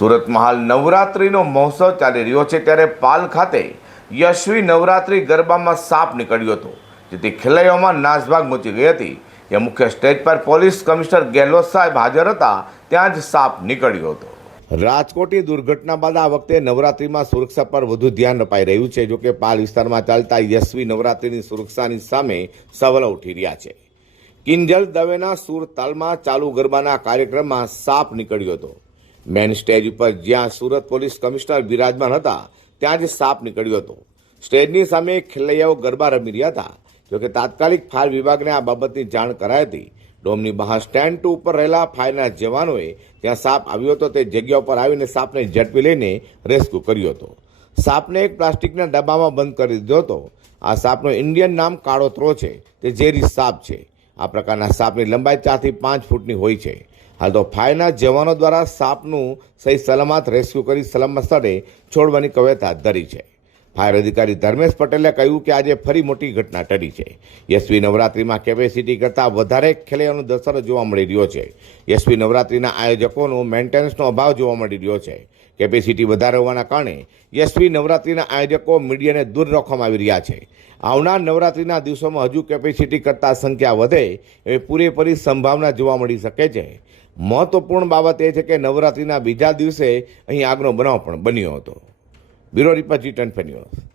સુરતમાં હાલ નવરાત્રિનો મહોત્સવ ચાલી રહ્યો છે ત્યારે પાલ ખાતે યશવી નવરાત્રિ ગરબામાં સાપ નીકળ્યો હતો, જેથી ખેલૈયાઓમાં નાસભાગ મચી ગઈ હતી. એ મુખ્ય સ્ટેજ પર પોલીસ કમિશનર ગેહલોત સાહેબ હાજર હતા, ત્યાં જ સાપ નીકળ્યો હતો. રાજકોટની દુર્ઘટના બાદ આ વખતે નવરાત્રિમાં સુરક્ષા પર વધુ ધ્યાન અપાઈ રહ્યું છે જોકે પાલ વિસ્તારમાં ચાલતા યશવી નવરાત્રિની સુરક્ષાની સામે સવાલો ઉઠી રહ્યા છે. કિંજલ દવેના સુર તાલમાં ચાલુ ગરબાના કાર્યક્રમમાં સાપ નીકળ્યો હતો. મેન સ્ટેજ ઉપર જ્યાં સુરત પોલીસ કમિશનર બિરાજમાન હતા, ત્યાં જ સાપ નીકળ્યો હતો. સ્ટેજની સામે ખેલૈયાઓ ગરબા રમી રહ્યા હતા. જોકે તાત્કાલિક ફાયર વિભાગને આ બાબતની જાણ કરાઈ હતી. ડોમની બહાર સ્ટેન્ડ ટુ ઉપર રહેલા ફાયરના જવાનોએ ત્યાં સાપ આવ્યો હતો, તે જગ્યા ઉપર આવીને સાપને ઝડપી લઈને રેસ્ક્યુ કર્યો હતો. સાપને એક પ્લાસ્ટિકના ડબ્બામાં બંધ કરી દીધો હતો. આ સાપનું ઇન્ડિયન નામ કાળોતરો છે, તે ઝેરી સાપ છે. આ પ્રકારના સાપની લંબાઈ ચારથી પાંચ ફૂટની હોય છે. હાલ તો ફાયરના જવાનો દ્વારા સાપનું સહી સલામત રેસ્ક્યુ કરી સલામત સ્થળે છોડવાની કવાયત હાથ ધરી છે. ફાયર અધિકારી ધર્મેશ પટેલે કહ્યું કે આજે ફરી મોટી ઘટના ટળી છે. યશવી નવરાત્રિમાં કેપેસિટી કરતાં વધારે ખેલૈયાનો દસરો જોવા મળી રહ્યો છે. યશવી નવરાત્રિના આયોજકોનો મેન્ટેનન્સનો અભાવ જોવા મળી રહ્યો છે. કેપેસિટી વધારે હોવાના કારણે યશવી નવરાત્રિના આયોજકો મીડિયાને દૂર રાખવામાં આવી રહ્યા છે. આવનાર નવરાત્રિના દિવસોમાં હજુ કેપેસિટી કરતાં સંખ્યા વધે એવી પૂરેપૂરી સંભાવના જોવા મળી શકે છે. મહત્વપૂર્ણ બાબત એ છે કે નવરાત્રિના બીજા દિવસે અહીં આગનો બનાવ પણ બન્યો હતો. Bureau report G twenty news.